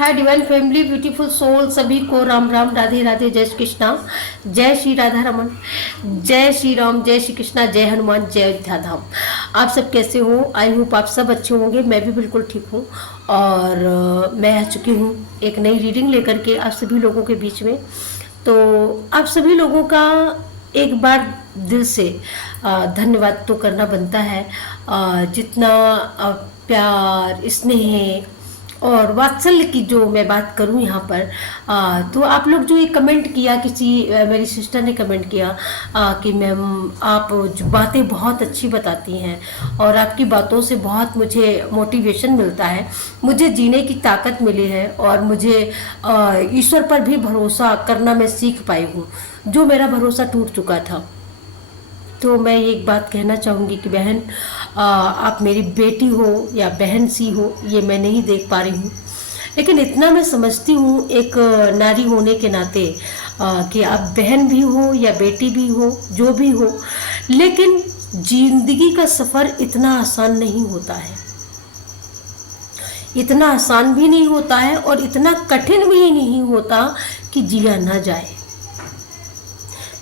हाय divine family, beautiful soul, सभी को राम राम, राधे राधे, जय श्री कृष्णा, जय श्री राधा रमन, जय श्री राम, जय श्री कृष्णा, जय हनुमान, जय अयोध्या धाम। आप सब कैसे हो? आई होप आप सब अच्छे होंगे। मैं भी बिल्कुल ठीक हूँ और मैं आ चुकी हूँ एक नई रीडिंग लेकर के आप सभी लोगों के बीच में। तो आप सभी लोगों का एक बार दिल से धन्यवाद तो करना बनता है। जितना प्यार, स्नेह और वात्सल्य की जो मैं बात करूं यहाँ पर, तो आप लोग जो ये कमेंट किया, किसी मेरी सिस्टर ने कमेंट किया कि मैम आप जो बातें बहुत अच्छी बताती हैं और आपकी बातों से बहुत मुझे मोटिवेशन मिलता है, मुझे जीने की ताकत मिली है और मुझे ईश्वर पर भी भरोसा करना मैं सीख पाई हूँ, जो मेरा भरोसा टूट चुका था। तो मैं एक बात कहना चाहूँगी कि बहन, आप मेरी बेटी हो या बहन सी हो, ये मैं नहीं देख पा रही हूँ, लेकिन इतना मैं समझती हूँ एक नारी होने के नाते कि आप बहन भी हो या बेटी भी हो, जो भी हो, लेकिन जिंदगी का सफ़र इतना आसान नहीं होता है, इतना आसान भी नहीं होता है और इतना कठिन भी नहीं होता कि जिया ना जाए।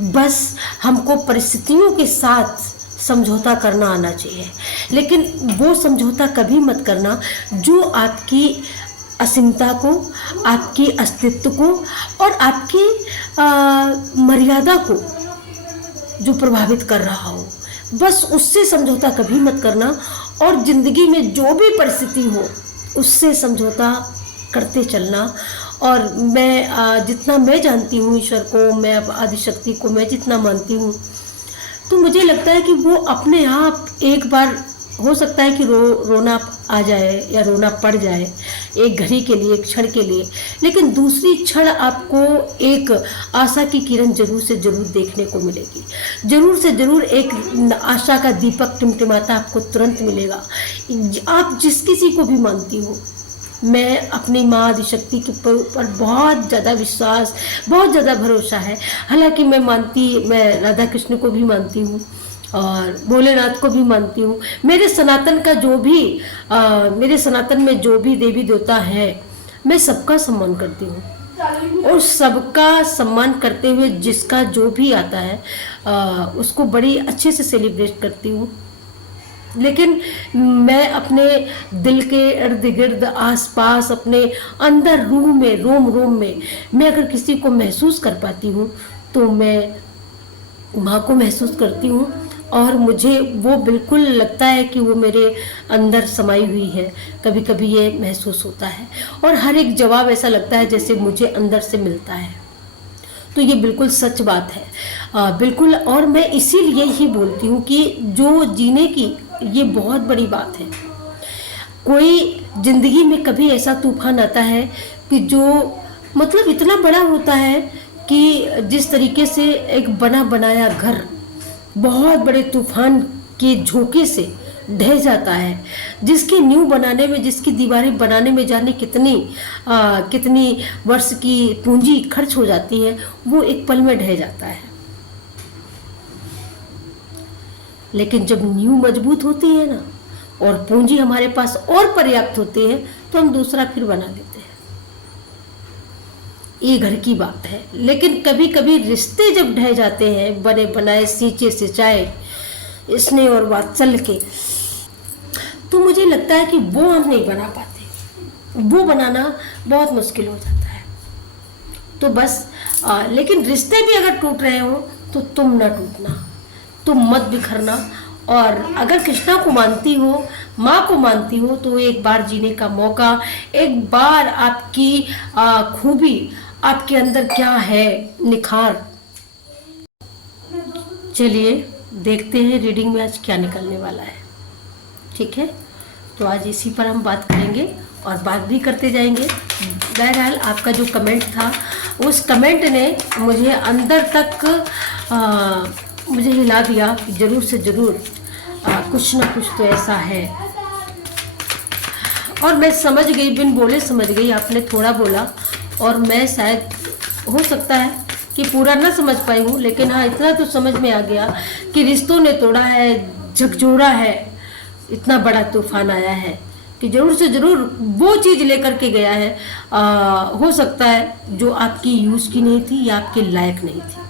बस हमको परिस्थितियों के साथ समझौता करना आना चाहिए, लेकिन वो समझौता कभी मत करना जो आपकी असीमता को, आपकी अस्तित्व को और आपकी मर्यादा को जो प्रभावित कर रहा हो, बस उससे समझौता कभी मत करना। और ज़िंदगी में जो भी परिस्थिति हो उससे समझौता करते चलना। और मैं जितना मैं जानती हूँ ईश्वर को, मैं आदिशक्ति को मैं जितना मानती हूँ, तो मुझे लगता है कि वो अपने आप एक बार हो सकता है कि रोना आ जाए या रोना पड़ जाए एक घड़ी के लिए, एक क्षण के लिए, लेकिन दूसरी क्षण आपको एक आशा की किरण जरूर से जरूर देखने को मिलेगी। जरूर से जरूर एक आशा का दीपक टिमटिमाता आपको तुरंत मिलेगा। आप जिस किसी को भी मानती हो, मैं अपनी माँ आदिशक्ति के ऊपर बहुत ज़्यादा विश्वास, बहुत ज़्यादा भरोसा है। हालांकि मैं राधा कृष्ण को भी मानती हूँ और भोलेनाथ को भी मानती हूँ। मेरे सनातन में जो भी देवी देवता है, मैं सबका सम्मान करती हूँ और सबका सम्मान करते हुए जिसका जो भी आता है उसको बड़ी अच्छे से सेलिब्रेट करती हूँ। लेकिन मैं अपने दिल के इर्द गिर्द, आसपास, अपने अंदर, रूह में, रोम रोम में मैं अगर किसी को महसूस कर पाती हूँ तो मैं माँ को महसूस करती हूँ और मुझे वो बिल्कुल लगता है कि वो मेरे अंदर समाई हुई है। कभी कभी ये महसूस होता है और हर एक जवाब ऐसा लगता है जैसे मुझे अंदर से मिलता है। तो ये बिल्कुल सच बात है, बिल्कुल। और मैं इसीलिए ही बोलती हूँ कि जो जीने की ये बहुत बड़ी बात है। कोई जिंदगी में कभी ऐसा तूफान आता है कि जो मतलब इतना बड़ा होता है कि जिस तरीके से एक बना बनाया घर बहुत बड़े तूफान के झोंके से ढह जाता है, जिसकी नींव बनाने में, जिसकी दीवारें बनाने में जाने कितनी वर्ष की पूंजी खर्च हो जाती है, वो एक पल में ढह जाता है। लेकिन जब नींव मजबूत होती है ना और पूंजी हमारे पास और पर्याप्त होती है तो हम दूसरा फिर बना लेते हैं। ये घर की बात है। लेकिन कभी कभी रिश्ते जब ढह जाते हैं, बने बनाए सींचे सिंचाए स्नेह और वात्सल्य के, तो मुझे लगता है कि वो हम नहीं बना पाते, वो बनाना बहुत मुश्किल हो जाता है। तो बस लेकिन रिश्ते भी अगर टूट रहे हो तो तुम ना टूटना, तुम मत बिखरना। और अगर कृष्णा को मानती हो, माँ को मानती हो, तो एक बार जीने का मौका, एक बार आपकी खूबी, आपके अंदर क्या है निखार। चलिए देखते हैं रीडिंग में आज क्या निकलने वाला है। ठीक है, तो आज इसी पर हम बात करेंगे और बात भी करते जाएंगे। बहरहाल आपका जो कमेंट था, उस कमेंट ने मुझे अंदर तक मुझे हिला दिया कि जरूर से जरूर कुछ ना कुछ तो ऐसा है। और मैं समझ गई, बिन बोले समझ गई। आपने थोड़ा बोला और मैं शायद हो सकता है कि पूरा ना समझ पाई हूँ, लेकिन हाँ इतना तो समझ में आ गया कि रिश्तों ने तोड़ा है, झकझोरा है, इतना बड़ा तूफान आया है कि ज़रूर से ज़रूर वो चीज़ लेकर के गया है, हो सकता है जो आपकी यूज़ की नहीं थी या आपके लायक नहीं थी।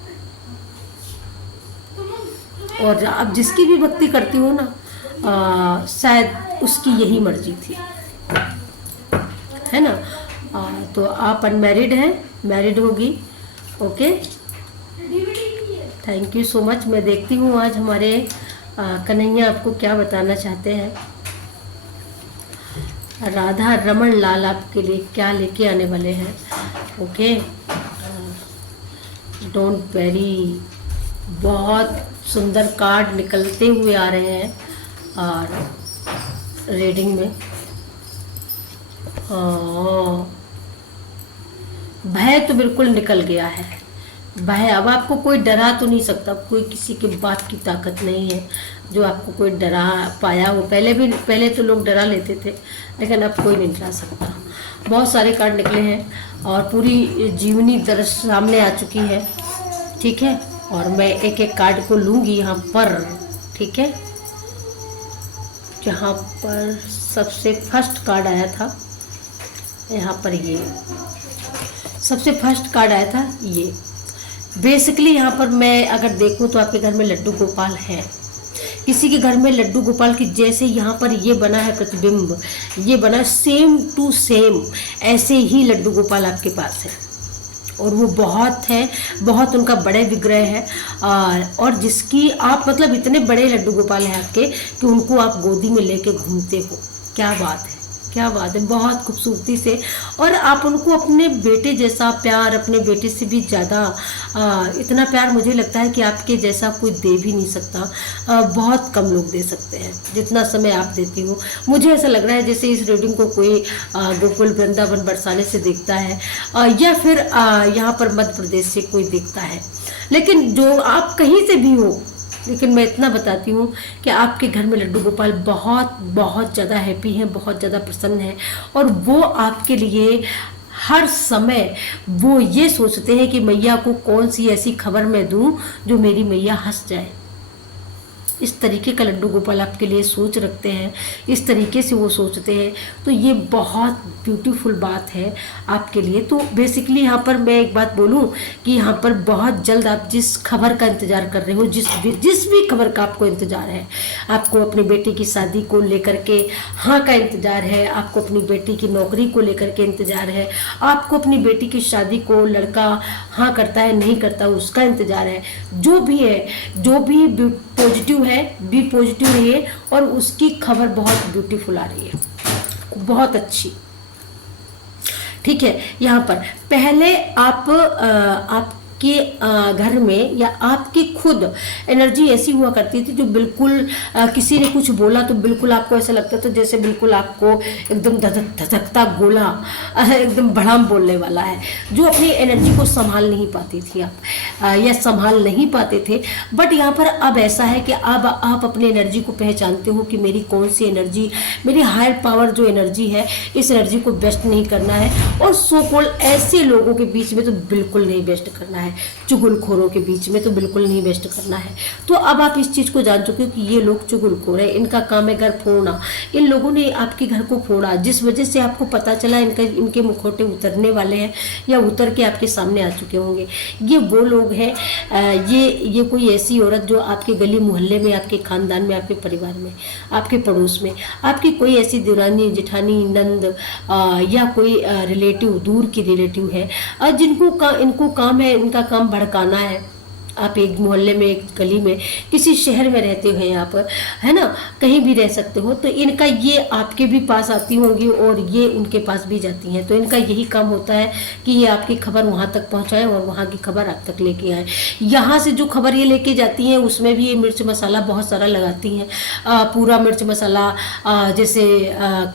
और आप जिसकी भी भक्ति करती हो ना, शायद उसकी यही मर्जी थी, है ना। तो आप अनमैरिड हैं, मैरिड होगी, okay. Thank you so much. मैं देखती हूँ आज हमारे कन्हैया आपको क्या बताना चाहते हैं। राधा रमन लाल आपके लिए क्या लेके आने वाले हैं, ओके। डोंट वेरी, बहुत सुंदर कार्ड निकलते हुए आ रहे हैं और रीडिंग में। भय तो बिल्कुल निकल गया है, भय। अब आपको कोई डरा तो नहीं सकता, कोई किसी के बात की ताकत नहीं है जो आपको कोई डरा पाया हो। पहले तो लोग डरा लेते थे, लेकिन अब कोई नहीं डरा सकता। बहुत सारे कार्ड निकले हैं और पूरी जीवनी दर्श सामने आ चुकी है, ठीक है। और मैं एक एक कार्ड को लूँगी यहाँ पर, ठीक है। जहाँ पर सबसे फर्स्ट कार्ड आया था, यहाँ पर ये सबसे फर्स्ट कार्ड आया था ये। बेसिकली यहाँ पर मैं अगर देखूँ तो आपके घर में लड्डू गोपाल है, किसी के घर में लड्डू गोपाल की जैसे यहाँ पर ये बना है प्रतिबिंब, ये बना सेम टू सेम ऐसे ही लड्डू गोपाल आपके पास है। और वो बहुत है, बहुत उनका बड़े विग्रह है, और जिसकी आप मतलब इतने बड़े लड्डू गोपाल हैं आपके कि उनको आप गोदी में लेके घूमते हो। क्या बात है, क्या बात है, बहुत खूबसूरती से। और आप उनको अपने बेटे जैसा प्यार, अपने बेटे से भी ज़्यादा इतना प्यार मुझे लगता है कि आपके जैसा कोई दे भी नहीं सकता। बहुत कम लोग दे सकते हैं जितना समय आप देती हो। मुझे ऐसा लग रहा है जैसे इस रीडिंग को कोई गोकुल वृंदावन बरसाने से देखता है, या फिर यहाँ पर मध्य प्रदेश से कोई देखता है। लेकिन जो आप कहीं से भी हो, लेकिन मैं इतना बताती हूँ कि आपके घर में लड्डू गोपाल बहुत बहुत ज़्यादा हैप्पी हैं, बहुत ज़्यादा प्रसन्न हैं। और वो आपके लिए हर समय वो ये सोचते हैं कि मैया को कौन सी ऐसी खबर मैं दूँ जो मेरी मैया हंस जाए। इस तरीके का लड्डू गोपाल आपके लिए सोच रखते हैं, इस तरीके से वो सोचते हैं। तो ये बहुत ब्यूटीफुल बात है आपके लिए। तो बेसिकली यहाँ पर मैं एक बात बोलूँ कि यहाँ पर बहुत जल्द आप जिस खबर का इंतज़ार कर रहे हो, जिस भी खबर का आपको इंतज़ार है, आपको अपने बेटी की शादी को लेकर के हाँ का इंतज़ार है, आपको अपनी बेटी की नौकरी को लेकर के इंतज़ार है, आपको अपनी बेटी की शादी को लड़का हाँ करता है नहीं करता उसका इंतज़ार है। जो भी है, जो भी पॉजिटिव है, बी पॉजिटिव रहिए। और उसकी खबर बहुत ब्यूटीफुल आ रही है, बहुत अच्छी, ठीक है। यहाँ पर पहले आपके घर में या आपकी खुद एनर्जी ऐसी हुआ करती थी जो बिल्कुल किसी ने कुछ बोला तो बिल्कुल आपको ऐसा लगता था जैसे बिल्कुल आपको एकदम धधकता गोला एकदम भड़ाम बोलने वाला है, जो अपनी एनर्जी को संभाल नहीं पाती थी आप, या संभाल नहीं पाते थे। बट यहाँ पर अब ऐसा है कि अब आप अपनी एनर्जी को पहचानते हो कि मेरी कौन सी एनर्जी, मेरी हायर पावर जो एनर्जी है, इस एनर्जी को बेस्ट नहीं करना है। और सो कॉल्ड ऐसे लोगों के बीच में तो बिल्कुल नहीं बेस्ट करना है, चुगलखोरों के बीच में तो बिल्कुल नहीं बेस्ट करना है। तो अब आप इस चीज़ को जान चुके हो कि ये लोग चुगलखोर है, इनका काम है घर फोड़ना। इन लोगों ने आपके घर को फोड़ा, जिस वजह से आपको पता चला इनके मुखौटे उतरने वाले हैं या उतर के आपके सामने आ चुके होंगे। ये वो लोग हैं, ये कोई ऐसी औरत जो आपके गली मोहल्ले में, आपके खानदान में, आपके परिवार में, आपके पड़ोस में, आपकी कोई ऐसी देवरानी जेठानी नंद या कोई रिलेटिव, दूर की रिलेटिव है, इनको काम है, इनका काम भड़काना है। आप एक मोहल्ले में, एक गली में, किसी शहर में रहते हो आप, है ना, कहीं भी रह सकते हो, तो इनका ये आपके भी पास आती होंगी और ये उनके पास भी जाती हैं। तो इनका यही काम होता है कि ये आपकी खबर वहाँ तक पहुँचाए और वहाँ की खबर आप तक लेके आए। यहाँ से जो खबर ये लेके जाती हैं उसमें भी ये मिर्च मसाला बहुत सारा लगाती हैं, पूरा मिर्च मसाला, जैसे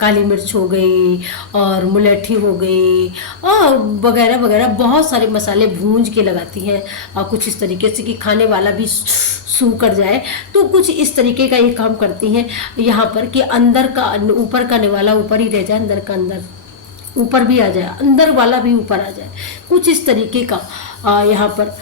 काली मिर्च हो गई और मुलैठी हो गई और वगैरह वगैरह बहुत सारे मसाले भूंज के लगाती हैं, कुछ इस तरीके से कि खाने वाला भी सूं कर जाए। तो कुछ इस तरीके का ये काम करती हैं यहाँ पर कि अंदर का ऊपर का निवाला ऊपर ही रह जाए, अंदर का अंदर ऊपर भी आ जाए, अंदर वाला भी ऊपर आ जाए, कुछ इस तरीके का यहाँ पर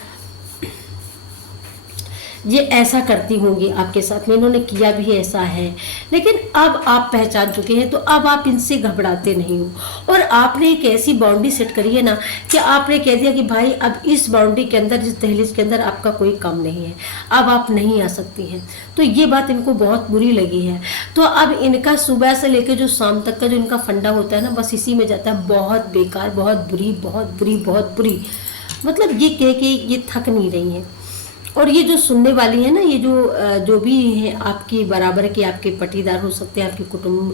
ये ऐसा करती होंगी आपके साथ में, इन्होंने किया भी ऐसा है, लेकिन अब आप पहचान चुके हैं तो अब आप इनसे घबराते नहीं हो। और आपने एक ऐसी बाउंड्री सेट करी है ना कि आपने कह दिया कि भाई अब इस बाउंड्री के अंदर, इस दहलीज के अंदर आपका कोई काम नहीं है, अब आप नहीं आ सकती हैं। तो ये बात इनको बहुत बुरी लगी है। तो अब इनका सुबह से लेकर जो शाम तक का जो इनका फंडा होता है ना, बस इसी में जाता है, बहुत बेकार, बहुत बुरी, बहुत बुरी, बहुत बुरी। मतलब ये कह के ये थक नहीं रही हैं। और ये जो सुनने वाली है ना, ये जो भी है आपकी बराबर के, आपके पटीदार हो सकते हैं, आपकी कुटुंब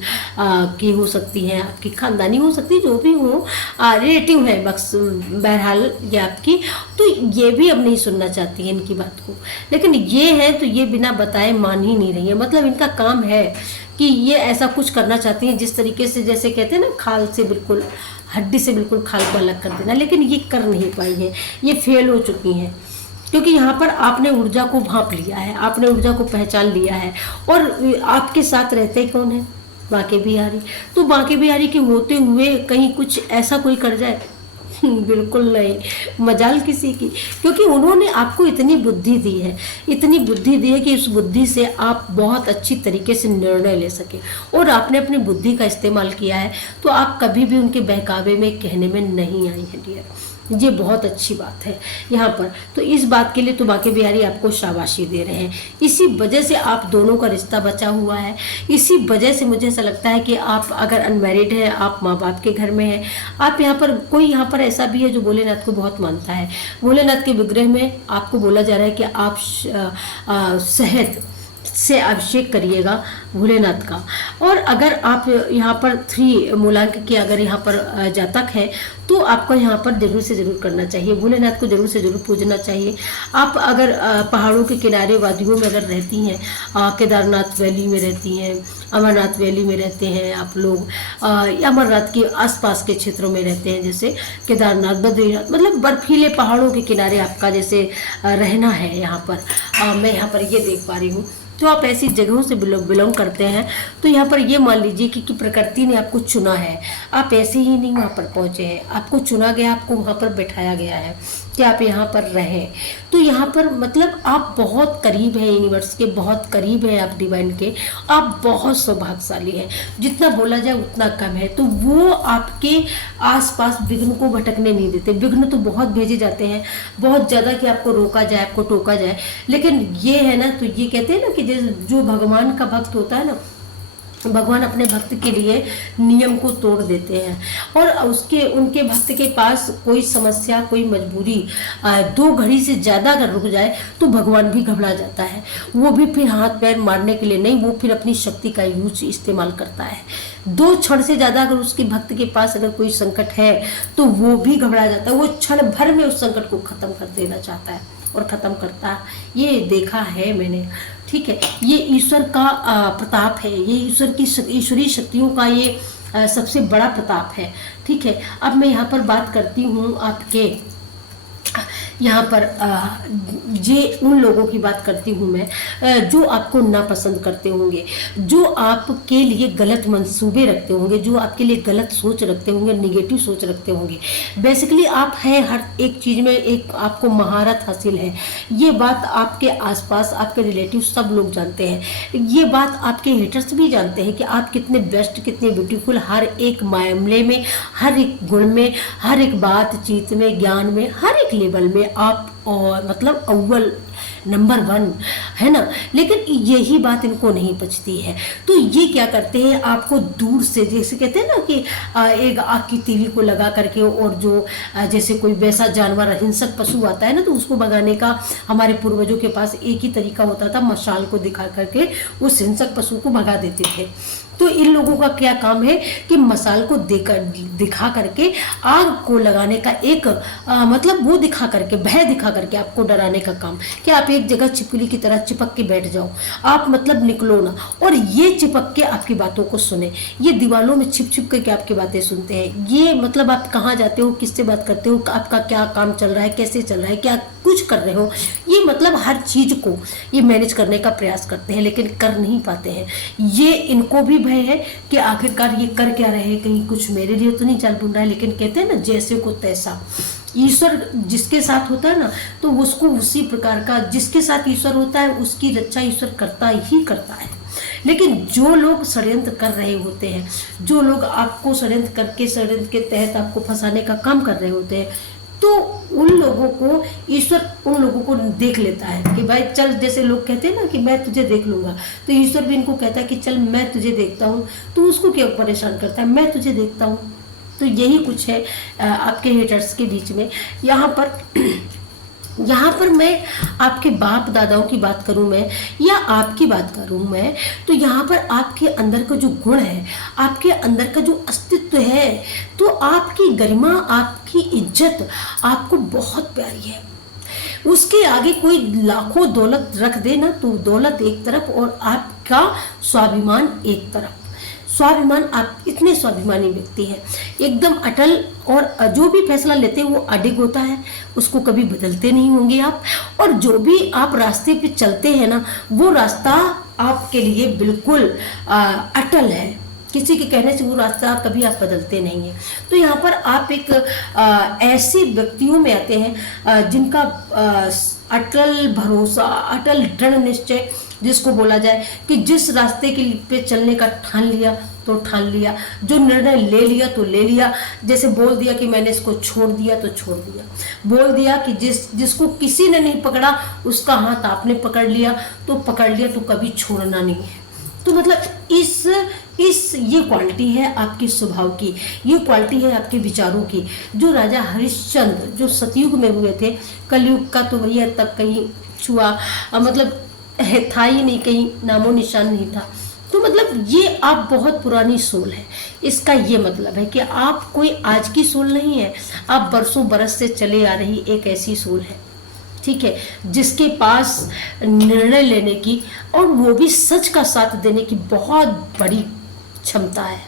की हो सकती हैं, आपकी खानदानी हो सकती है, जो भी हो, रिलेटिव है बस, बहरहाल ये आपकी, तो ये भी अब नहीं सुनना चाहती है इनकी बात को। लेकिन ये है तो ये बिना बताए मान ही नहीं रही है। मतलब इनका काम है कि ये ऐसा कुछ करना चाहती हैं जिस तरीके से, जैसे कहते हैं ना, खाल से बिल्कुल, हड्डी से बिल्कुल खाल को अलग कर देना, लेकिन ये कर नहीं पाई है, ये फेल हो चुकी हैं। क्योंकि यहाँ पर आपने ऊर्जा को भांप लिया है, आपने ऊर्जा को पहचान लिया है। और आपके साथ रहते कौन है? बांके बिहारी। तो बांके बिहारी के होते हुए कहीं कुछ ऐसा कोई कर जाए? बिल्कुल नहीं, मजाल किसी की। क्योंकि उन्होंने आपको इतनी बुद्धि दी है, इतनी बुद्धि दी है कि उस बुद्धि से आप बहुत अच्छी तरीके से निर्णय ले सके, और आपने अपनी बुद्धि का इस्तेमाल किया है। तो आप कभी भी उनके बहकावे में, कहने में नहीं आई हैं डियर। ये बहुत अच्छी बात है यहाँ पर। तो इस बात के लिए तो बांके बिहारी आपको शाबाशी दे रहे हैं। इसी वजह से आप दोनों का रिश्ता बचा हुआ है। इसी वजह से मुझे ऐसा लगता है कि आप अगर अनमैरिड हैं, आप माँ बाप के घर में हैं, आप यहाँ पर, कोई यहाँ पर ऐसा भी है जो भोलेनाथ को बहुत मानता है। भोलेनाथ के विग्रह में आपको बोला जा रहा है कि आप शहद से अभिषेक करिएगा भोलेनाथ का। और अगर आप यहाँ पर 3 मूलांक के अगर यहाँ पर जातक है तो आपको यहाँ पर जरूर से जरूर करना चाहिए, भोलेनाथ को जरूर से जरूर पूजना चाहिए। आप अगर पहाड़ों के किनारे, वादियों में अगर रहती हैं, केदारनाथ वैली में रहती हैं, अमरनाथ वैली में रहते हैं आप लोग, अमरनाथ के आसपास के क्षेत्रों में रहते हैं, जैसे केदारनाथ, बद्रीनाथ, मतलब बर्फीले पहाड़ों के किनारे आपका जैसे रहना है यहाँ पर, मैं यहाँ पर ये देख पा रही हूँ। तो आप ऐसी जगहों से बिलोंग करते हैं, तो यहाँ पर ये मान लीजिए कि प्रकृति ने आपको चुना है। आप ऐसे ही नहीं वहाँ पर पहुँचे हैं, आपको चुना गया, आपको वहाँ पर बैठाया गया है कि आप यहाँ पर रहें। तो यहाँ पर मतलब आप बहुत करीब हैं यूनिवर्स के, बहुत करीब हैं आप डिवाइन के, आप बहुत सौभाग्यशाली हैं। जितना बोला जाए उतना कम है। तो वो आपके आसपास विघ्न को भटकने नहीं देते। विघ्न तो बहुत भेजे जाते हैं, बहुत ज़्यादा, कि आपको रोका जाए, आपको टोका जाए, लेकिन ये है ना, तो ये कहते हैं ना कि जो भगवान का भक्त होता है ना, भगवान अपने भक्त के लिए नियम को तोड़ देते हैं। और उनके भक्त के पास कोई समस्या, कोई मजबूरी 2 घड़ी से ज़्यादा अगर रुक जाए तो भगवान भी घबरा जाता है। वो भी फिर हाथ पैर मारने के लिए नहीं, वो फिर अपनी शक्ति का यूज इस्तेमाल करता है। 2 क्षण से ज़्यादा अगर उसके भक्त के पास अगर कोई संकट है तो वो भी घबरा जाता है। वो क्षण भर में उस संकट को खत्म कर देना चाहता है और ख़त्म करता है। ये देखा है मैंने, ठीक है। ये ईश्वर का प्रताप है, ये ईश्वर की ईश्वरीय शक्तियों का ये सबसे बड़ा प्रताप है, ठीक है। अब मैं यहाँ पर बात करती हूँ आपके यहाँ पर ये उन लोगों की बात करती हूँ मैं जो आपको नापसंद करते होंगे, जो आपके लिए गलत मंसूबे रखते होंगे, जो आपके लिए गलत सोच रखते होंगे, नेगेटिव सोच रखते होंगे। बेसिकली आप हैं हर एक चीज़ में, एक आपको महारत हासिल है। ये बात आपके आसपास, आपके रिलेटिव सब लोग जानते हैं। ये बात आपके हेटर्स भी जानते हैं कि आप कितने बेस्ट, कितने ब्यूटीफुल, हर एक मामले में, हर एक गुण में, हर एक बातचीत में, ज्ञान में, हर एक लेवल में आप और मतलब अव्वल नंबर 1 है ना। लेकिन यही बात इनको नहीं पचती है। तो ये क्या करते हैं, आपको दूर से, जैसे कहते हैं ना कि एक आग की तीली को लगा करके, और जो जैसे कोई वैसा जानवर, हिंसक पशु आता है ना, तो उसको भगाने का हमारे पूर्वजों के पास एक ही तरीका होता था, मशाल को दिखा करके उस हिंसक पशु को भगा देते थे। तो इन लोगों का क्या काम है कि मसाल को दिखा करके आग को लगाने का एक मतलब वो दिखा करके, भय दिखा करके आपको डराने का काम, कि आप एक जगह छिपकली की तरह चिपक के बैठ जाओ, आप मतलब निकलो ना, और ये चिपक के आपकी बातों को सुने। ये दीवालों में छिप छिप करके आपकी बातें सुनते हैं। ये मतलब आप कहाँ जाते हो, किससे बात करते हो, आपका क्या काम चल रहा है, कैसे चल रहा है, क्या कुछ कर रहे हो, ये मतलब हर चीज को ये मैनेज करने का प्रयास करते हैं, लेकिन कर नहीं पाते हैं। ये इनको भी भय है कि आखिरकार ये कर क्या रहे, कहीं कुछ मेरे लिए तो नहीं चल ढूंढ रहा है। लेकिन कहते हैं ना, जैसे को तैसा, ईश्वर जिसके साथ होता है ना, तो उसको उसी प्रकार का, जिसके साथ ईश्वर होता है उसकी रक्षा ईश्वर करता ही करता है। लेकिन जो लोग षड्यंत्र कर रहे होते हैं, जो लोग आपको षड्यंत्र के तहत आपको फंसाने का काम कर रहे होते हैं, तो उन लोगों को ईश्वर उन लोगों को देख लेता है कि भाई चल, जैसे लोग कहते हैं ना कि मैं तुझे देख लूंगा, तो ईश्वर भी इनको कहता है कि चल मैं तुझे देखता हूँ, तो उसको क्यों परेशान करता है, मैं तुझे देखता हूँ। तो यही कुछ है आपके हेटर्स के बीच में। यहाँ पर मैं आपके बाप दादाओं की बात करूं मैं, या आपकी बात करूं मैं, तो यहाँ पर आपके अंदर का जो गुण है, आपके अंदर का जो अस्तित्व है, तो आपकी गरिमा, आपकी इज्जत आपको बहुत प्यारी है। उसके आगे कोई लाखों दौलत रख दे ना, तो दौलत एक तरफ और आपका स्वाभिमान एक तरफ। स्वाभिमान, आप इतने स्वाभिमानी व्यक्ति हैं, एकदम अटल, और जो भी फैसला लेते हैं वो अडिग होता है, उसको कभी बदलते नहीं होंगे आप। और जो भी आप रास्ते पे चलते हैं ना, वो रास्ता आपके लिए बिल्कुल अटल है, किसी के कहने से वो रास्ता कभी आप बदलते नहीं हैं। तो यहाँ पर आप एक ऐसे व्यक्तियों में आते हैं जिनका अटल भरोसा, अटल दृढ़ निश्चय जिसको बोला जाए कि जिस रास्ते के पे चलने का ठान लिया तो ठान लिया, जो निर्णय ले लिया तो ले लिया। जैसे बोल दिया कि मैंने इसको छोड़ दिया तो छोड़ दिया, बोल दिया कि जिसको किसी ने नहीं पकड़ा उसका हाथ आपने पकड़ लिया तो पकड़ लिया, तो कभी छोड़ना नहीं है। तो मतलब इस ये क्वालिटी है आपके स्वभाव की, ये क्वालिटी है आपके विचारों की। जो राजा हरिश्चंद्र जो सतयुग में हुए थे, कलयुग का तो भैया तब कहीं छुआ, मतलब था ही नहीं, कहीं नामो निशान नहीं था। तो मतलब ये आप बहुत पुरानी सोल है। इसका ये मतलब है कि आप कोई आज की सोल नहीं है, आप बरसों बरस से चले आ रही एक ऐसी सोल है, ठीक है, जिसके पास निर्णय लेने की और वो भी सच का साथ देने की बहुत बड़ी क्षमता है,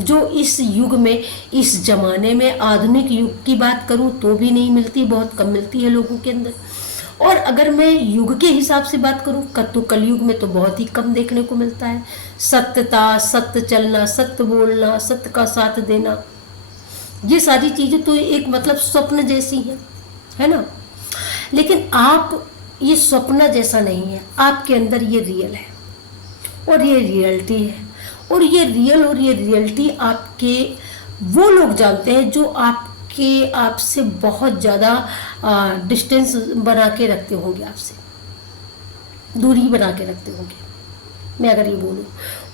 जो इस युग में, इस जमाने में, आधुनिक युग की बात करूं तो भी नहीं मिलती, बहुत कम मिलती है लोगों के अंदर। और अगर मैं युग के हिसाब से बात करूं तो कलयुग में तो बहुत ही कम देखने को मिलता है। सत्यता, सत्य चलना, सत्य बोलना, सत्य का साथ देना, ये सारी चीजें तो एक मतलब स्वप्न जैसी है ना। लेकिन आप ये स्वप्न जैसा नहीं है, आपके अंदर ये रियल है और ये रियलिटी है। और ये रियल और ये रियलिटी आपके वो लोग जानते हैं जो आपसे बहुत ज़्यादा डिस्टेंस बना के रखते होंगे, आपसे दूरी बना के रखते होंगे। मैं अगर ये बोलूँ,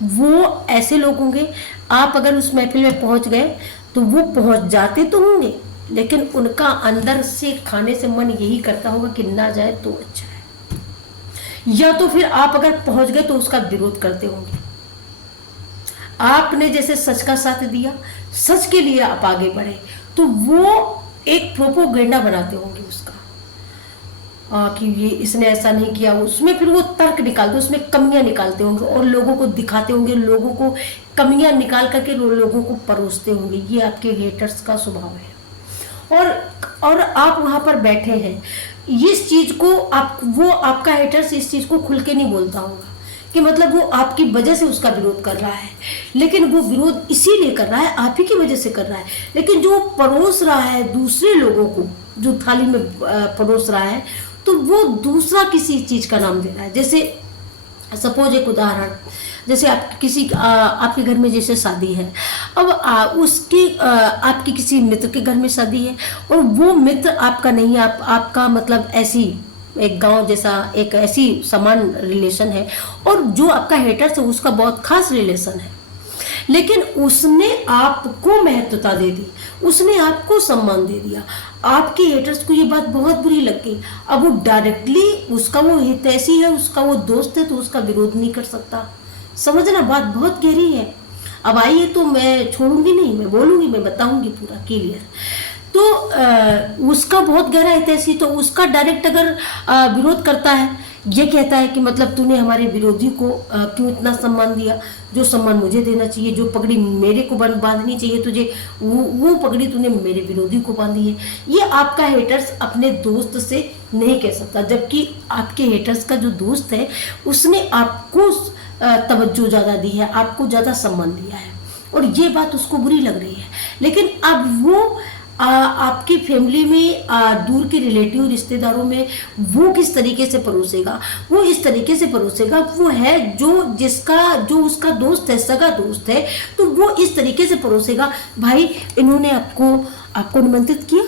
वो ऐसे लोग होंगे, आप अगर उस महफिल में पहुंच गए तो वो पहुंच जाते तो होंगे, लेकिन उनका अंदर से खाने से मन यही करता होगा कि ना जाए तो अच्छा है। या तो फिर आप अगर पहुंच गए तो उसका विरोध करते होंगे। आपने जैसे सच का साथ दिया, सच के लिए आप आगे बढ़े, तो वो एक प्रोपोगेंडा बनाते होंगे उसका, कि ये इसने ऐसा नहीं किया, उसमें फिर वो तर्क निकालते, उसमें कमियां निकालते होंगे और लोगों को दिखाते होंगे, लोगों को कमियां निकाल करके लोगों को परोसते होंगे। ये आपके हेटर्स का स्वभाव है। और आप वहां पर बैठे हैं, इस चीज को वो आपका हेटर्स इस चीज को खुल के नहीं बोलता होगा कि मतलब वो आपकी वजह से उसका विरोध कर रहा है, लेकिन वो विरोध इसीलिए कर रहा है, आप ही की वजह से कर रहा है। लेकिन जो परोस रहा है दूसरे लोगों को, जो थाली में परोस रहा है, तो वो दूसरा किसी चीज का नाम दे रहा है। जैसे सपोज एक उदाहरण, जैसे आपके घर में जैसे शादी है, अब आपके किसी मित्र के घर में शादी है और वो मित्र आपका नहीं, आपका मतलब ऐसी एक गांव जैसा एक ऐसी समान रिलेशन है, और जो आपका हेटर्स है उसका बहुत खास रिलेशन है, लेकिन उसने आपको महत्वता दे दी, उसने आपको सम्मान दे दिया। आपके हेटर्स को ये बात बहुत बुरी लग गई। अब वो डायरेक्टली, उसका वो हितैषी है, उसका वो दोस्त है, तो उसका विरोध नहीं कर सकता। समझना, बात बहुत गहरी है। अब आइए, तो मैं छोड़ूंगी नहीं, मैं बोलूंगी, मैं बताऊंगी पूरा क्लियर। तो उसका बहुत गहरा हितैषी, तो उसका डायरेक्ट अगर विरोध करता है, ये कहता है कि मतलब तूने हमारे विरोधी को क्यों इतना सम्मान दिया, जो सम्मान मुझे देना चाहिए, जो पगड़ी मेरे को बांधनी चाहिए तुझे, वो पगड़ी तूने मेरे विरोधी को बांधी है। ये आपका हेटर्स अपने दोस्त से नहीं कह सकता, जबकि आपके हेटर्स का जो दोस्त है उसने आपको तवज्जो ज़्यादा दी है, आपको ज़्यादा सम्मान दिया है, और ये बात उसको बुरी लग रही है। लेकिन अब वो आपकी फैमिली में दूर के रिलेटिव रिश्तेदारों में वो किस तरीके से परोसेगा, वो इस तरीके से परोसेगा, वो है जो उसका दोस्त है, सगा दोस्त है, तो वो इस तरीके से परोसेगा। भाई इन्होंने आपको निमंत्रित किया,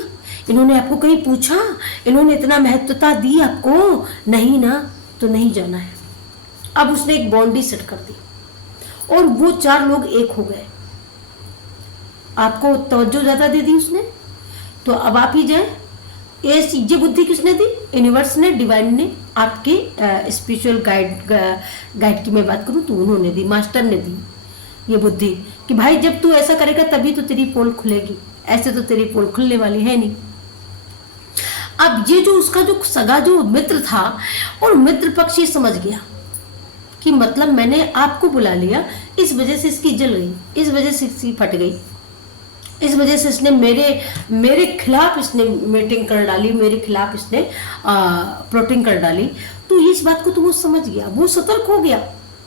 इन्होंने आपको कहीं पूछा, इन्होंने इतना महत्वता दी आपको, नहीं ना, तो नहीं जाना है। अब उसने एक बाउंड्री सेट कर दी और वो 4 लोग एक हो गए, आपको तवज्जो ज्यादा दे दी उसने, तो अब आप ही जाए। ये बुद्धि किसने दी? यूनिवर्स ने, डिवाइन ने, आपके स्पिरिचुअल गाइड की मैं बात करूं तो उन्होंने दी, मास्टर ने दी ये बुद्धि कि भाई जब तू ऐसा करेगा तभी तो तेरी पोल खुलेगी, ऐसे तो तेरी पोल खुलने वाली है नहीं। अब ये जो उसका जो सगा जो मित्र था, और मित्र पक्ष ये समझ गया कि मतलब मैंने आपको बुला लिया, इस वजह से इसकी जल गई, इस वजह से इसकी फट गई, इस वजह से इसने मेरे खिलाफ इसने मीटिंग कर डाली, मेरे खिलाफ इसने प्लॉटिंग कर डाली। तो इस बात को तो वो समझ गया, वो सतर्क हो गया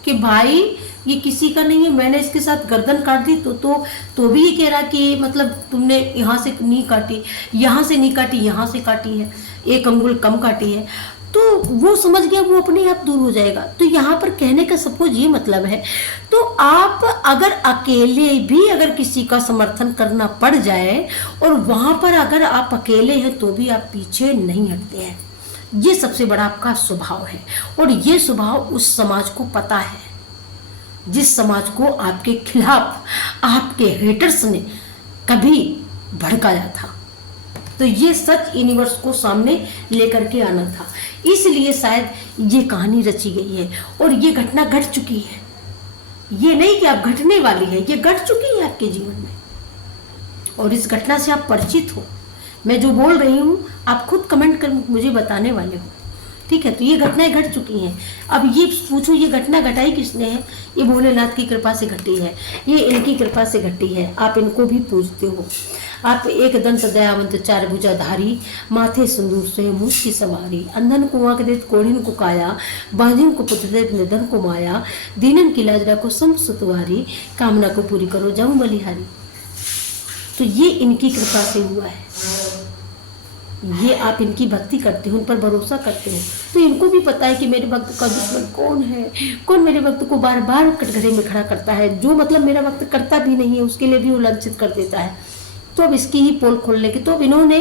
कि भाई ये किसी का नहीं है, मैंने इसके साथ गर्दन काट दी तो भी ये कह रहा कि मतलब तुमने यहाँ से नहीं काटी, यहाँ से नहीं काटी, यहाँ से काटी है, 1 अंगुल कम काटी है। तो वो समझ गया, वो अपने आप दूर हो जाएगा। तो यहाँ पर कहने का सपोज ये मतलब है, तो आप अगर अकेले भी अगर किसी का समर्थन करना पड़ जाए और वहां पर अगर आप अकेले हैं तो भी आप पीछे नहीं हटते हैं। ये सबसे बड़ा आपका स्वभाव है, और ये स्वभाव उस समाज को पता है, जिस समाज को आपके खिलाफ आपके हेटर्स ने कभी भड़काया था। तो ये सच यूनिवर्स को सामने लेकर के आना था, इसलिए शायद ये कहानी रची गई है और ये घटना घट चुकी है। ये नहीं कि आप घटने वाली है, ये घट चुकी है आपके जीवन में, और इस घटना से आप परिचित हो। मैं जो बोल रही हूँ आप खुद कमेंट कर मुझे बताने वाले हो, ठीक है। तो ये घटनाएं घट चुकी हैं। अब ये पूछो ये घटना घटाई किसने है? ये भोलेनाथ की कृपा से घटी है, ये इनकी कृपा से घटी है। आप इनको भी पूजते हो। आप एक दंत दयावंत 4 भुजाधारी, माथे सिंदूर से मूछ की सवारी, अंधन को आंख देत कोढ़िन को काया, बांझिन को पुत्र देत निधन को माया, दीनन की लाजरा को सम सुतवारी, कामना को पूरी करो जाऊं बलिहारी। तो ये इनकी कृपा से हुआ है। ये आप इनकी भक्ति करते हो, उन पर भरोसा करते हो, तो इनको भी पता है कि मेरे भक्त का दुश्मन कौन है, कौन मेरे भक्त को बार बार कटघरे में खड़ा करता है, जो मतलब मेरा भक्त करता भी नहीं है उसके लिए भी वो लांछित कर देता है। तो अब इसकी ही पोल खोलने की, तो अब इन्होंने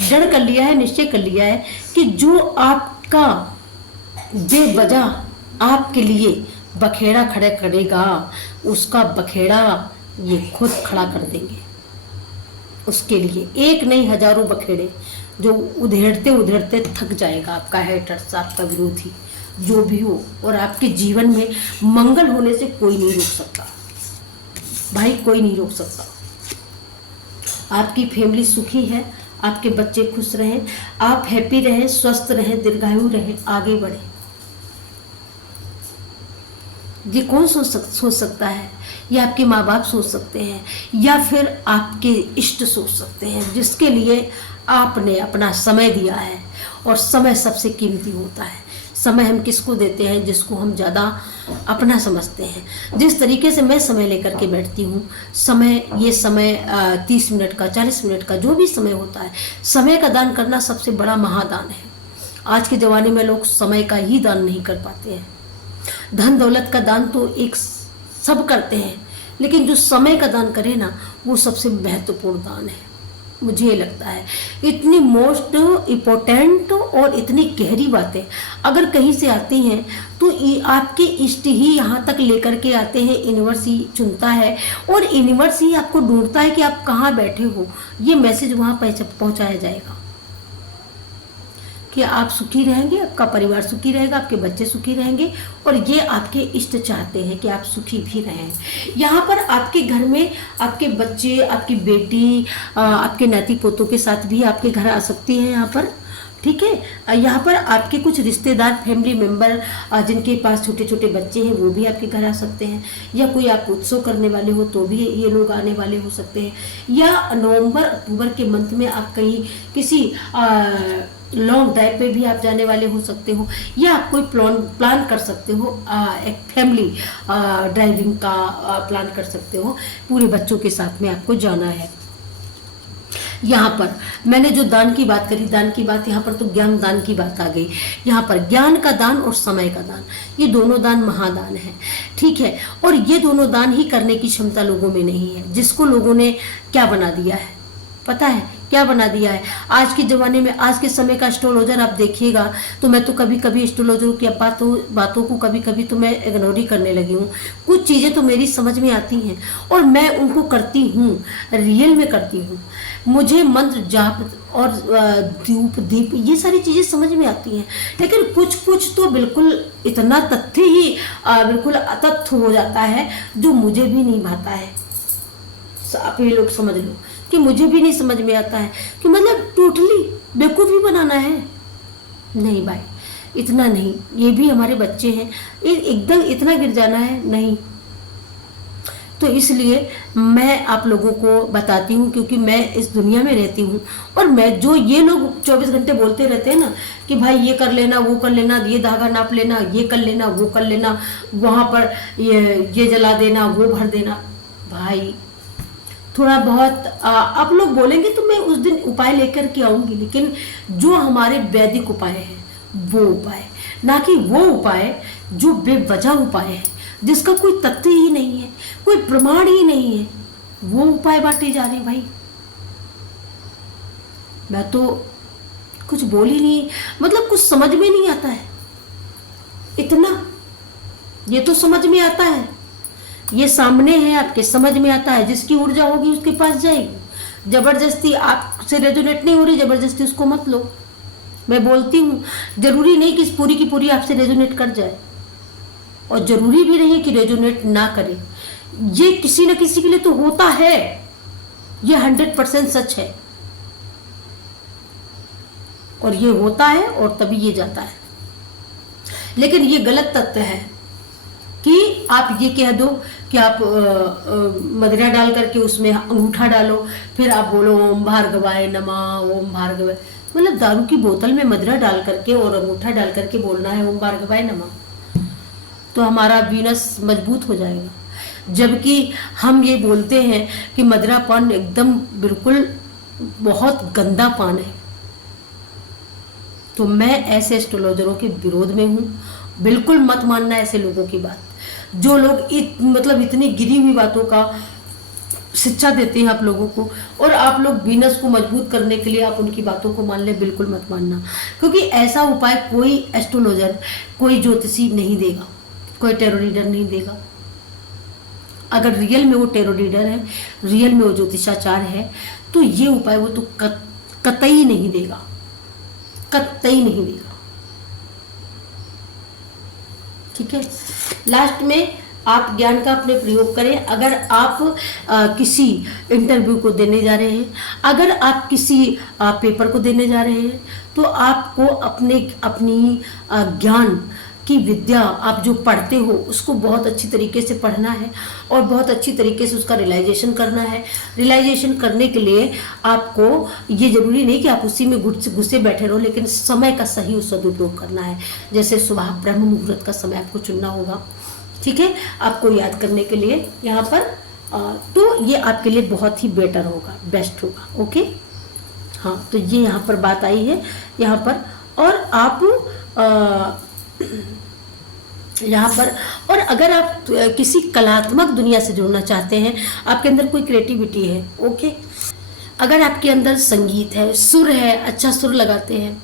जड़ कर लिया है, निश्चय कर लिया है कि जो आपका बेवजह आपके लिए बखेड़ा खड़ा करेगा, उसका बखेड़ा ये खुद खड़ा कर देंगे। उसके लिए एक नहीं हजारों बखेड़े, जो उधेड़ते उधेड़ते थक जाएगा आपका हेटर्स, आपका विरोधी जो भी हो, और आपके जीवन में मंगल होने से कोई नहीं रोक सकता भाई, कोई नहीं रोक सकता। आपकी फैमिली सुखी है, आपके बच्चे खुश रहें, आप हैप्पी रहें, स्वस्थ रहें, दीर्घायु रहें, आगे बढ़े। ये कौन सोच सकता है? ये आपके माँ बाप सोच सकते हैं, या फिर आपके इष्ट सोच सकते हैं, जिसके लिए आपने अपना समय दिया है। और समय सबसे कीमती होता है। समय हम किसको देते हैं? जिसको हम ज़्यादा अपना समझते हैं। जिस तरीके से मैं समय लेकर के बैठती हूँ, ये समय 30 मिनट का, 40 मिनट का, जो भी समय होता है, समय का दान करना सबसे बड़ा महादान है। आज के ज़माने में लोग समय का ही दान नहीं कर पाते हैं। धन दौलत का दान तो एक सब करते हैं, लेकिन जो समय का दान करे ना, वो सबसे महत्वपूर्ण दान है, मुझे ये लगता है। इतनी मोस्ट इम्पोर्टेंट और इतनी गहरी बातें अगर कहीं से आती हैं तो आपके इष्ट ही यहाँ तक लेकर के आते हैं। यूनिवर्स ही चुनता है और यूनिवर्स ही आपको ढूंढता है कि आप कहाँ बैठे हो। ये मैसेज वहाँ पहुँचाया जाएगा कि आप सुखी रहेंगे, आपका परिवार सुखी रहेगा, आपके बच्चे सुखी रहेंगे, और ये आपके इष्ट चाहते हैं कि आप सुखी भी रहें। यहाँ पर आपके घर में आपके बच्चे, आपकी बेटी, आपके नाती पोतों के साथ भी आपके घर आ सकती है यहाँ पर, ठीक है। यहाँ पर आपके कुछ रिश्तेदार, फैमिली मेंबर जिनके पास छोटे छोटे बच्चे हैं, वो भी आपके घर आ सकते हैं, या कोई आप उत्सव करने वाले हो तो भी ये लोग आने वाले हो सकते हैं, या नवंबर अक्टूबर के मंथ में आप कहीं किसी लॉन्ग ड्राइव पे भी आप जाने वाले हो सकते हो, या आप कोई प्लान कर सकते हो, एक फैमिली ड्राइविंग का प्लान कर सकते हो, पूरे बच्चों के साथ में आपको जाना है। यहाँ पर मैंने जो दान की बात करी, दान की बात, यहाँ पर तो ज्ञान दान की बात आ गई। यहाँ पर ज्ञान का दान और समय का दान, ये दोनों दान महादान है, ठीक है। और ये दोनों दान ही करने की क्षमता लोगों में नहीं है। जिसको लोगों ने क्या बना दिया है, पता है क्या बना दिया है? आज के ज़माने में, आज के समय का एस्ट्रोलॉजर आप देखिएगा तो मैं तो कभी कभी एस्ट्रोलॉजर की बातों को कभी कभी तो मैं इग्नोर ही करने लगी हूँ। कुछ चीज़ें तो मेरी समझ में आती हैं और मैं उनको करती हूँ, रियल में करती हूँ। मुझे मंत्र जाप और धूप दीप ये सारी चीज़ें समझ में आती हैं, लेकिन कुछ कुछ तो बिल्कुल इतना तथ्य ही बिल्कुल अतथ्य हो जाता है जो मुझे भी नहीं भाता है। आप ये लोग समझ लो कि मुझे भी नहीं समझ में आता है कि मतलब टोटली बेवकूफ़ी बनाना है। नहीं भाई, इतना नहीं, ये भी हमारे बच्चे हैं, एकदम इतना गिर जाना है नहीं। तो इसलिए मैं आप लोगों को बताती हूँ, क्योंकि मैं इस दुनिया में रहती हूँ। और मैं जो ये लोग 24 घंटे बोलते रहते हैं ना कि भाई ये कर लेना, वो कर लेना, ये धागा नाप लेना, ये कर लेना, वो कर लेना, वहाँ पर ये जला देना, वो भर देना, भाई थोड़ा बहुत आप लोग बोलेंगे तो मैं उस दिन उपाय लेकर के आऊंगी, लेकिन जो हमारे वैदिक उपाय है वो उपाय, ना कि वो उपाय जो बेवजह उपाय है, जिसका कोई तथ्य ही नहीं है, कोई प्रमाण ही नहीं है, वो उपाय बांटे जा रहे भाई। मैं तो कुछ बोल ही नहीं, मतलब कुछ समझ में नहीं आता है। इतना ये तो समझ में आता है, ये सामने है आपके, समझ में आता है। जिसकी ऊर्जा होगी उसके पास जाएगी। जबरदस्ती आपसे रेजोनेट नहीं हो रही, जबरदस्ती उसको मत लो। मैं बोलती हूँ जरूरी नहीं कि पूरी की पूरी आपसे रेजोनेट कर जाए, और जरूरी भी नहीं कि रेजोनेट ना करे। ये किसी न किसी के लिए तो होता है, ये 100% सच है, और ये होता है और तभी ये जाता है। लेकिन ये गलत तथ्य है कि आप ये कह दो कि आप मदिरा डाल करके उसमें अंगूठा डालो, फिर आप बोलो ओम भार्गवाय नमः, ओम भार्गवाय, मतलब दारू की बोतल में मदिरा डाल करके और अंगूठा डाल करके बोलना है ओम भार्गवाय नमः, तो हमारा वीनस मजबूत हो जाएगा। जबकि हम ये बोलते हैं कि मदिरा पान एकदम बिल्कुल बहुत गंदा पान है। तो मैं ऐसे एस्ट्रोलॉजरों के विरोध में हूँ। बिल्कुल मत मानना ऐसे लोगों की बात, जो लोग मतलब इतनी गिरी हुई बातों का शिक्षा देते हैं आप लोगों को, और आप लोग वीनस को मजबूत करने के लिए आप उनकी बातों को मान ले। बिल्कुल मत मानना, क्योंकि ऐसा उपाय कोई एस्ट्रोलॉजर, कोई ज्योतिषी नहीं देगा, कोई टेरो रीडर नहीं देगा। अगर रियल में वो टेरो रीडर है, रियल में वो ज्योतिषाचार्य है, तो ये उपाय वो तो कतई नहीं देगा, कतई नहीं देगा। ठीक है। लास्ट में आप ज्ञान का अपने प्रयोग करें। अगर आप किसी इंटरव्यू को देने जा रहे हैं, अगर आप किसी पेपर को देने जा रहे हैं, तो आपको अपनी ज्ञान की विद्या, आप जो पढ़ते हो उसको बहुत अच्छी तरीके से पढ़ना है और बहुत अच्छी तरीके से उसका रियलाइजेशन करना है। रियलाइजेशन करने के लिए आपको ये जरूरी नहीं कि आप उसी में घुसे बैठे रहो, लेकिन समय का सही सदुपयोग करना है। जैसे सुबह ब्रह्म मुहूर्त का समय आपको चुनना होगा, ठीक है, आपको याद करने के लिए यहाँ पर, तो ये आपके लिए बहुत ही बेटर होगा, बेस्ट होगा। ओके, हाँ, तो ये यहाँ पर बात आई है यहाँ पर। और आप यहाँ पर, और अगर आप किसी कलात्मक दुनिया से जुड़ना चाहते हैं, आपके अंदर कोई क्रिएटिविटी है, ओके, अगर आपके अंदर संगीत है, सुर है, अच्छा सुर लगाते हैं,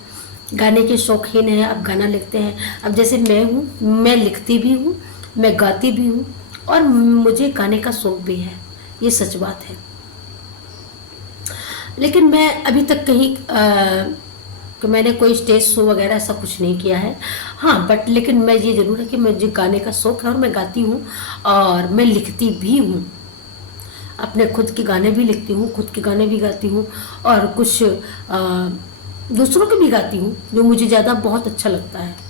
गाने के शौकीन हैं, आप गाना लिखते हैं, अब जैसे मैं हूँ, मैं लिखती भी हूँ, मैं गाती भी हूँ, और मुझे गाने का शौक भी है, ये सच बात है। लेकिन मैं अभी तक कहीं कि मैंने कोई स्टेज शो वगैरह ऐसा कुछ नहीं किया है, हाँ, बट लेकिन मैं ये ज़रूर है कि मुझे गाने का शौक़ है और मैं गाती हूँ और मैं लिखती भी हूँ। अपने खुद के गाने भी लिखती हूँ, खुद के गाने भी गाती हूँ, और कुछ दूसरों के भी गाती हूँ जो मुझे ज़्यादा बहुत अच्छा लगता है।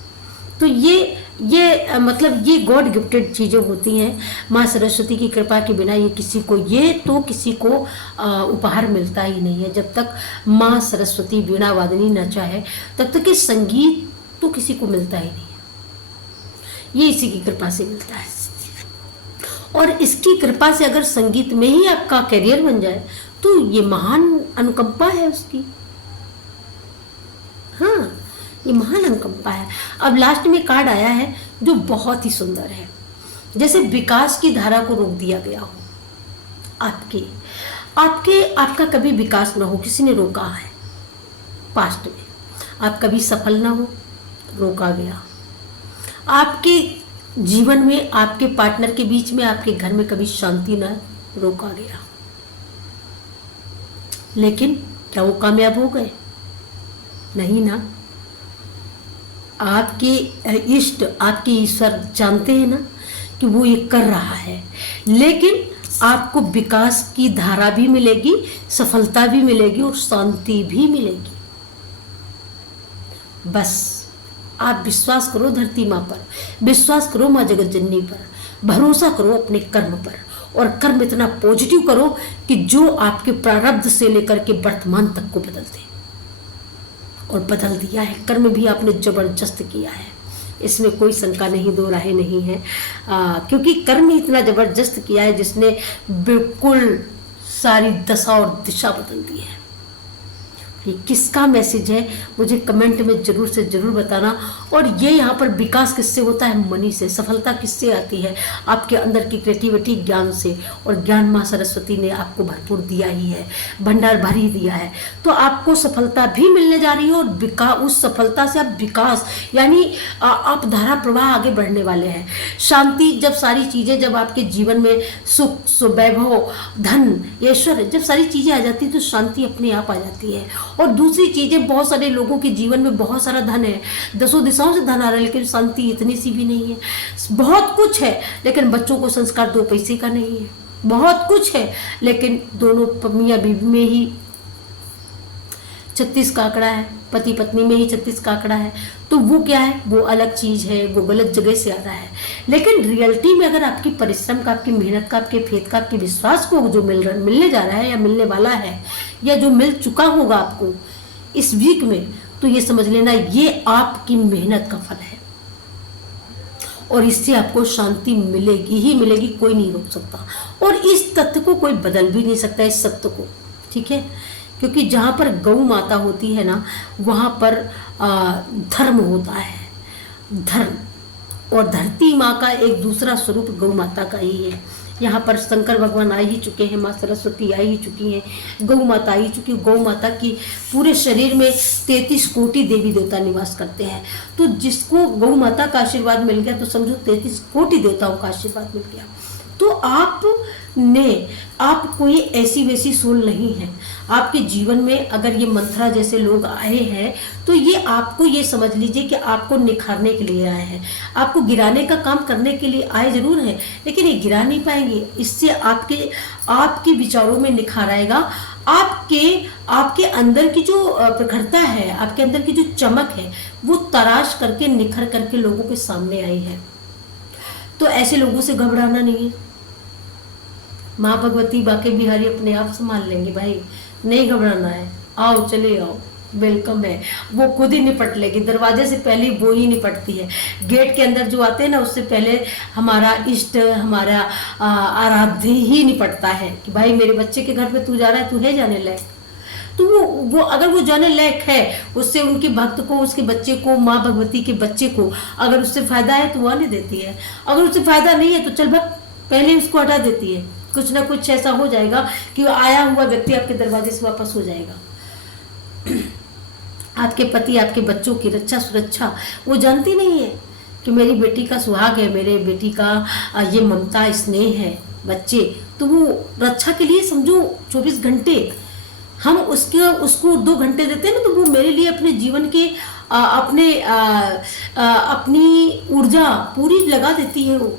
तो ये मतलब ये गॉड गिफ्टेड चीज़ें होती हैं। माँ सरस्वती की कृपा के बिना ये किसी को उपहार मिलता ही नहीं है। जब तक माँ सरस्वती वीणा वादनी न चाहे, तब तक ये संगीत तो किसी को मिलता ही नहीं है। ये इसी की कृपा से मिलता है, और इसकी कृपा से अगर संगीत में ही आपका करियर बन जाए तो ये महान अनुकंपा है उसकी। हाँ, ये महान अनुकंपा है। अब लास्ट में कार्ड आया है जो बहुत ही सुंदर है, जैसे विकास की धारा को रोक दिया गया हो। आपका कभी विकास ना हो, किसी ने रोका है पास्ट में, आप कभी सफल ना हो, रोका गया। आपके जीवन में, आपके पार्टनर के बीच में, आपके घर में कभी शांति ना, रोका गया। लेकिन क्या वो कामयाब हो गए? नहीं ना। आपके इष्ट, आपके ईश्वर जानते हैं ना कि वो ये कर रहा है, लेकिन आपको विकास की धारा भी मिलेगी, सफलता भी मिलेगी और शांति भी मिलेगी। बस आप विश्वास करो धरती माँ पर, विश्वास करो माँ जगत जननी पर, भरोसा करो अपने कर्म पर, और कर्म इतना पॉजिटिव करो कि जो आपके प्रारब्ध से लेकर के वर्तमान तक को बदल दे। और बदल दिया है, कर्म भी आपने जबरदस्त किया है, इसमें कोई शंका नहीं, दो राहें नहीं है। क्योंकि कर्म इतना जबरदस्त किया है जिसने बिल्कुल सारी दशा और दिशा बदल दी है। ये किसका मैसेज है मुझे कमेंट में जरूर से जरूर बताना। और ये यहाँ पर विकास किससे होता है? मनी से। सफलता किससे आती है? आपके अंदर की क्रिएटिविटी, ज्ञान से। और ज्ञान माँ सरस्वती ने आपको भरपूर दिया ही है, भंडार भर ही दिया है। तो आपको सफलता भी मिलने जा रही है और उस सफलता से आप विकास, यानी आप धारा प्रवाह आगे बढ़ने वाले हैं। शांति, जब सारी चीज़ें, जब आपके जीवन में सुख, वैभव, धन, ऐश्वर्य, जब सारी चीज़ें आ जाती है तो शांति अपने आप आ जाती है। और दूसरी चीजें, बहुत सारे लोगों के जीवन में बहुत सारा धन है, दसों दिशाओं से धन आ रहा है, लेकिन शांति इतनी सी भी नहीं है। बहुत कुछ है लेकिन बच्चों को संस्कार 2 पैसे का नहीं है। बहुत कुछ है लेकिन दोनों मियाँ बीवी में ही 36 का आंकड़ा है, पति पत्नी में ही 36 का आंकड़ा है। तो वो क्या है? वो अलग चीज है, वो गलत जगह से आ रहा है। लेकिन रियलिटी में अगर आपकी परिश्रम का, आपकी मेहनत का, आपके फेथ का, आपके विश्वास को जो मिलने जा रहा है या मिलने वाला है, या जो मिल चुका होगा आपको इस वीक में, तो ये समझ लेना ये आपकी मेहनत का फल है। और इससे आपको शांति मिलेगी ही मिलेगी, कोई नहीं रोक सकता। और इस तथ्य को कोई बदल भी नहीं सकता, इस सत्य को, ठीक है? क्योंकि जहाँ पर गौ माता होती है ना, वहाँ पर धर्म होता है, धर्म। और धरती माँ का एक दूसरा स्वरूप गौ माता का ही है। यहाँ पर शंकर भगवान आ ही चुके हैं, माँ सरस्वती आ ही चुकी हैं, गौ माता आ ही चुकी है। गौ माता की पूरे शरीर में 33 कोटि देवी देवता निवास करते हैं। तो जिसको गौ माता का आशीर्वाद मिल गया तो समझो 33 कोटि देवताओं का आशीर्वाद मिल गया। तो आप कोई ऐसी वैसी सोल नहीं है। आपके जीवन में अगर ये मंथरा जैसे लोग आए हैं तो ये आपको, ये समझ लीजिए कि आपको निखारने के लिए आए हैं, आपको गिराने का काम करने के लिए आए जरूर हैं, लेकिन ये गिरा नहीं पाएंगे। इससे आपके विचारों में निखार आएगा। आपके अंदर की जो प्रखरता है, आपके अंदर की जो चमक है, वो तराश करके, निखर करके लोगों के सामने आई है। तो ऐसे लोगों से घबराना नहीं है। माँ भगवती बाके बिहारी अपने आप संभाल लेंगे भाई, नहीं घबराना है। आओ, चले आओ, वेलकम है। वो खुद ही निपट लेगी, दरवाजे से पहले वो ही निपटती है। गेट के अंदर जो आते हैं ना, उससे पहले हमारा इष्ट, हमारा आराध्य ही निपटता है कि भाई मेरे बच्चे के घर पे तू जा रहा है, तू है जाने लायक। तो वो अगर वो जाने लायक है, उससे उनके भक्त को, उसके बच्चे को, माँ भगवती के बच्चे को अगर उससे फायदा है तो वो आने देती है। अगर उससे फायदा नहीं है तो चल भाग, पहले उसको हटा देती है। कुछ ना कुछ ऐसा हो जाएगा कि वो आया हुआ व्यक्ति आपके दरवाजे से वापस हो जाएगा। आपके पति, आपके बच्चों की रक्षा सुरक्षा वो जानती नहीं है कि मेरी बेटी का सुहाग है, मेरे बेटी का ये ममता स्नेह है बच्चे, तो वो रक्षा के लिए समझो 24 घंटे हम उसको 2 घंटे देते हैं ना, तो वो मेरे लिए अपने जीवन के अपनी ऊर्जा पूरी लगा देती है। वो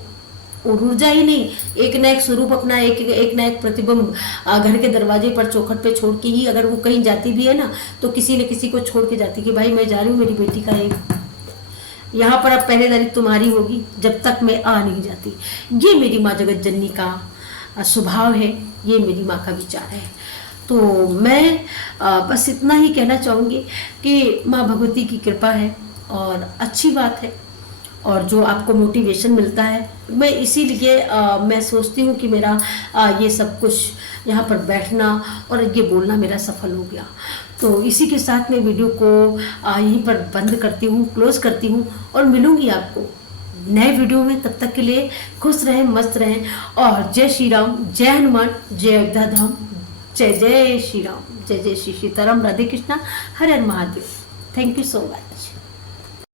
और ऊर्जा ही नहीं, एक ना एक स्वरूप अपना, एक ना एक प्रतिबिंब घर के दरवाजे पर, चौखट पे छोड़ के ही अगर वो कहीं जाती भी है ना, तो किसी न किसी को छोड़ के जाती कि भाई मैं जा रही हूँ, मेरी बेटी का एक यहाँ पर अब पहरेदारी तुम्हारी होगी जब तक मैं आ नहीं जाती। ये मेरी माँ जगत जननी का स्वभाव है, ये मेरी माँ का विचार है। तो मैं बस इतना ही कहना चाहूँगी कि माँ भगवती की कृपा है और अच्छी बात है, और जो आपको मोटिवेशन मिलता है, मैं इसीलिए मैं सोचती हूँ कि मेरा ये सब कुछ यहाँ पर बैठना और ये बोलना मेरा सफल हो गया। तो इसी के साथ मैं वीडियो को यहीं पर बंद करती हूँ, क्लोज करती हूँ और मिलूँगी आपको नए वीडियो में। तब तक के लिए खुश रहें, मस्त रहें और जय श्री राम, जय हनुमान, जय अयोध्या धाम, जय जय श्री राम, जय जय श्री सीताराम, राधे कृष्णा, हर हर Mahadev. Thank you so much.